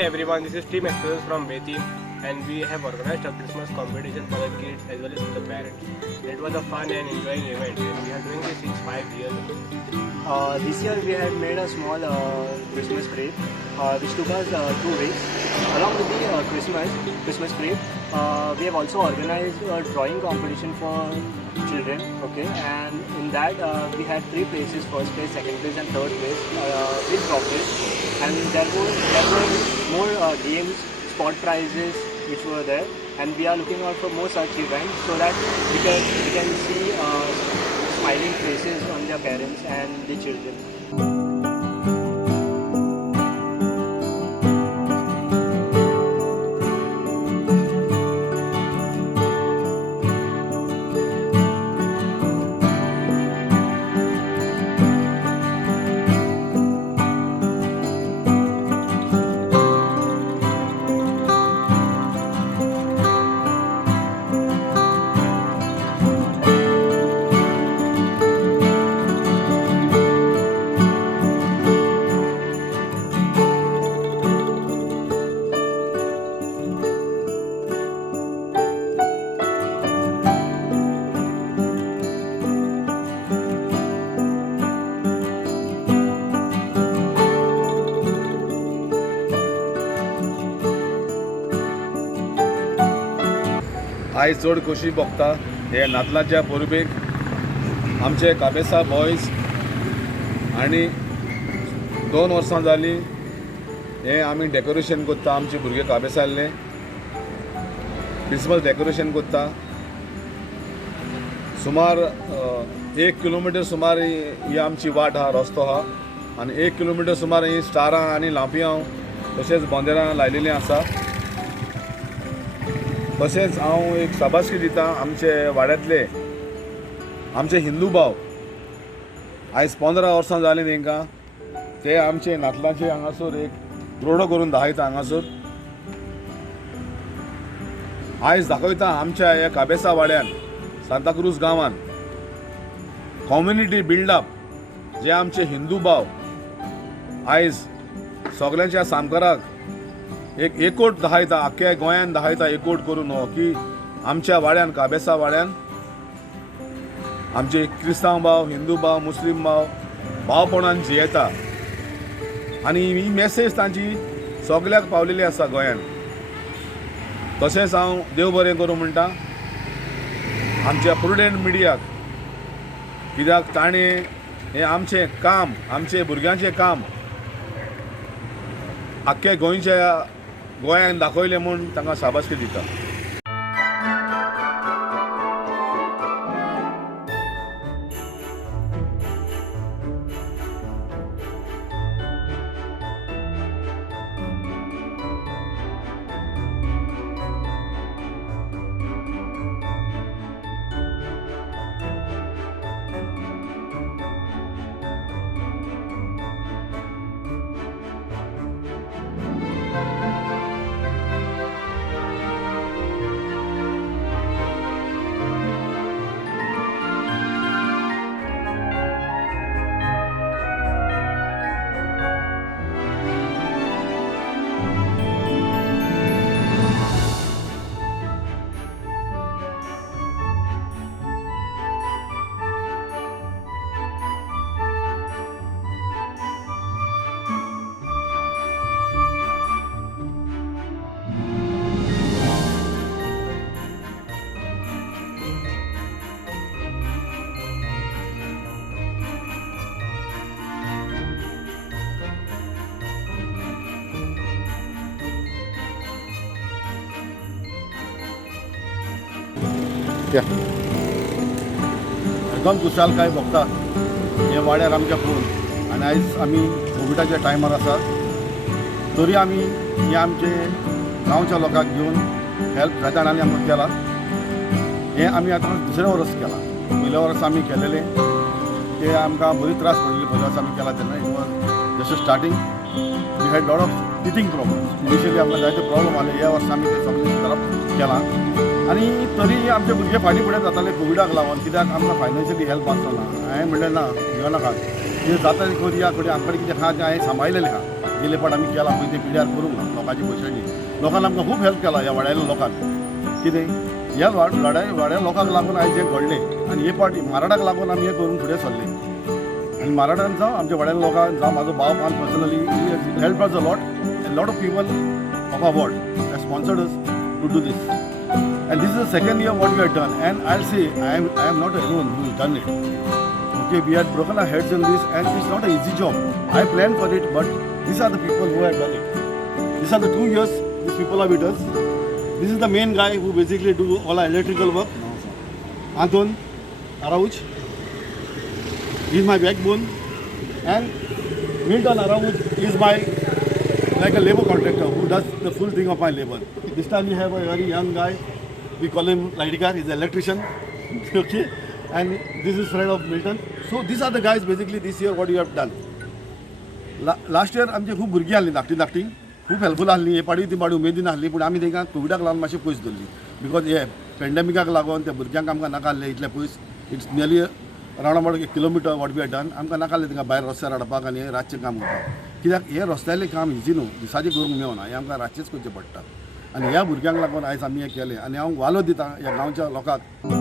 everyone, this is Team Express from Beti, and we have organized a Christmas competition for the kids as well as for the parents. It was a fun and enjoying event, and we are doing this since 5 years ago. This year we had made a small Christmas parade which took us 2 weeks. Along with the Christmas parade, we have also organized a drawing competition for children. Okay, and in that we had 3 places: first place, second place, and third place with trophies. And there were more games, spot prizes which were there. And we are looking out for more such events so that we can see smiling faces on their parents and the children. आयज चड खोशी भोगता हे नातलांच्या परबेक आमचे काबेसा boys आनी 2 वर्सां जालीं हे आमी डेकोरेशन करता. आमचे भुरगे काबेसाल्ले क्रिसमस डेकोरेशन करता. सुमार 1 किलोमिटर सुमार ही आमची वाट आहा, रस्तो आहा, आनी 1 किलोमिटर सुमार ही स्टारां आनी लांपयां तशेंच बोंदेरां लायलेलीं आसा. तशेंच हांव एक शाबासकी दिता आमचे वाड्यांतले आमचे हिंदू भाव. आयज 15 वर्सां जालीं तांकां. ते आमचे नातलांचे हांगासर एक रोडो करून दाखयता. हांगासर आयज दाखयता आमच्या ह्या काबेसा वाड्यान सांताक्रूज गांवान कम्युनिटी बिल्डअप जे आमचे हिंदू भाव आयज सगळ्यांच्या सामकाराक एक एकवट दाखयता, आख्ख्या गोंयान दाखयता एकवट करून हो की आमच्या वाड्यान काबेसा वाड्यान आमचे क्रिस्तांव भाव, हिंदू भाव, मुस्लीम भाव भावपणान जियेता. आनी ही मेसेज तांची सगळ्याक पावलेली आसा गोंयान. तशेंच हांव देव बरें करूं म्हणटा आमच्या प्रुडेंट मिडियाक, कित्याक ताणें हें आमचें काम, आमचे भुरग्यांचें काम आख्ख्या गोंयान दाखयलें म्हूण तांकां शाबासकी दिता. एकदम खुशालकाय भोगता हे वाड्यार आमच्या पळोवन. आनी आयज आमी कोविडाच्या टायमार आसा तरी आमी हे आमचे गांवच्या लोकांक घेवन हेल्प जाताना आमकां केला. हे आमी आतां 2रे वर्स केला. पयल्या वर्स आमी केलेले ते आमकां बरी त्रास पडलेली. पयल्या वर्स आमी केला तेन्ना it was just starting we had lot of teething problems. Initially आमकां जायते प्रॉब्लम आले. ह्या वर्सा आमी ते सगळे तरफ केला. आनी तरी आमचे भुरगे फाटीं फुडें जाताले कोविडाक लागून, कित्याक आमकां फायनान्शियली हेल्प आसतना. हांवें म्हणलें ना घेवनाका, कितें जाता तें करया, आमकडे कितें आहा तें हांवें सांबाळलेलें आहा. गेले फावट आमी केला पळय ते पिड्यार करूंक ना लोकांची पयशांनी. लोकांनी आमकां खूब हेल्प केला ह्या वाड्याल्या लोकांक. कितें ह्या वाड्या लोकांक लागून आयज हें घडलें आनी हे फावटी माराडाक लागून आमी हें करून फुडें सरले. आनी माराडान जावं आमच्या वाड्याल्या लोकांक जावं म्हाजो भाव पान personally he help us a lot and lot of people of our ward has sponsored us to do this. And this is the second year what we have done, and I'll say I am not alone who has done it. Okay, we had broken our heads in this, and it's not an easy job. I planned for it, but these are the people who have done it. These are the 2 years these people are with us. This is the main guy who basically do all our electrical work. Anton Arauj. He is my backbone, and Milton Arauj is my like a labor contractor who does the full thing of my labor. This time we have a very young guy. We call him Laidikar. He's an electrician. Okay, and this is friend of Milton. So these are the guys basically this year what you have done. Last year आमचे खूब भुरगीं आहलीं धाकटीं खूब helpful आहलीं. हे पाडी ती पाडी उमेदीन आहली, पूण आमी तांकां कोविडाक लागून मातशें पयस दवरली बिकॉज हे पेंडेमिकाक लागून त्या भुरग्यांक आमकां नाका आहलें इतले पयस. It's nearly around about 1 kilometre what we had done. आमकां नाका आहलें तांकां भायर रस्त्यार हाडपाक आनी रातचें काम करपाक. कित्याक हे रस्त्यालें काम इजी न्हू, दिसाचें करूंक मेळना, हें आमकां रातचेंच करचें पडटा. आनी ह्या भुरग्यांक लागून आयज आमी हें केलें आनी हांव वालो दितां ह्या गांवच्या लोकांक.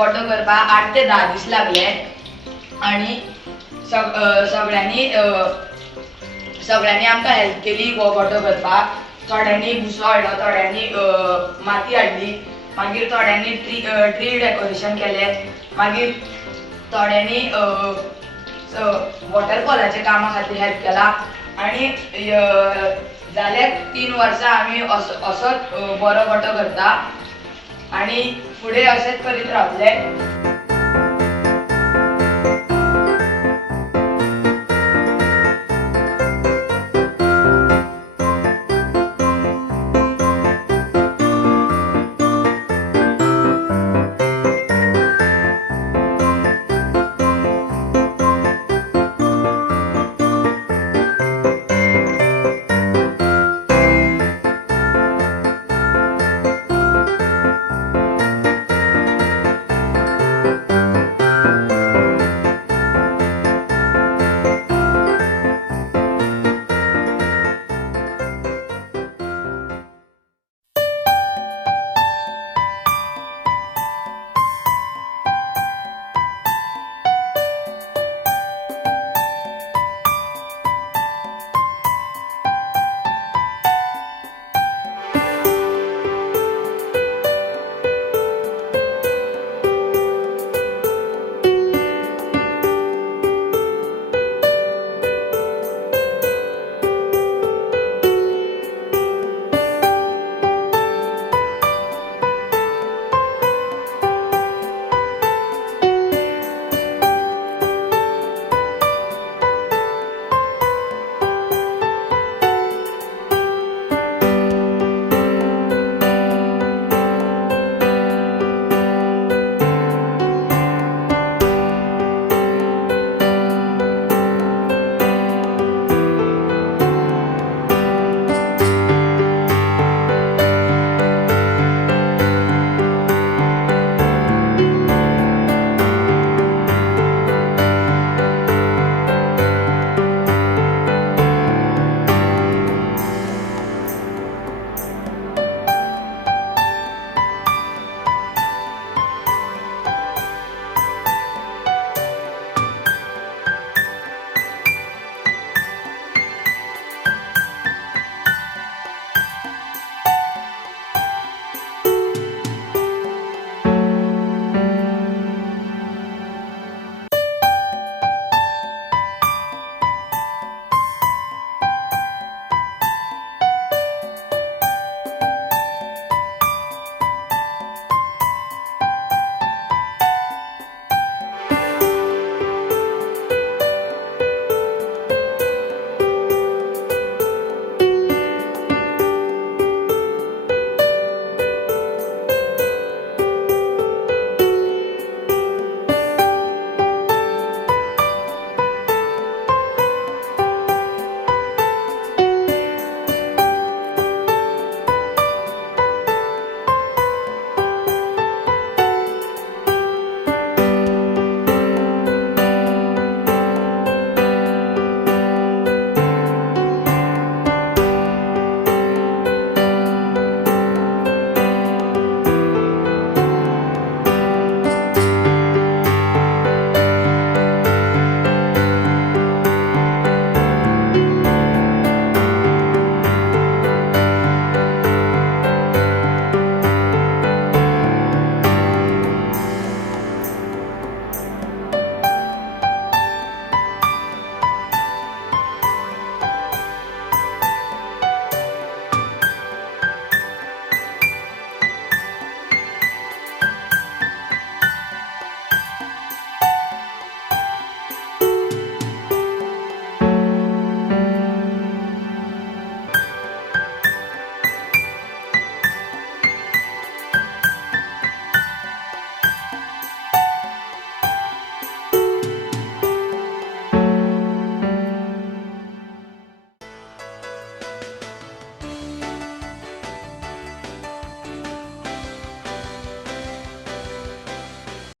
गोठो करपाक 8 ते 10 दीस लागले आणि सगळ्यांनी आमकां हेल्प केली हो गोठो करपाक. थोड्यांनी भुसो हाडलो, थोड्यांनी माती हाडली, मागीर थोड्यांनी ट्री डेकोरेशन केलें, मागीर थोड्यांनी वॉटरफॉलाच्या कामा खातीर हेल्प केला आणि जाले 3 वर्सां आमी असोच बरो गोठो करता आणि फुडें अशेंच करीत रावतले.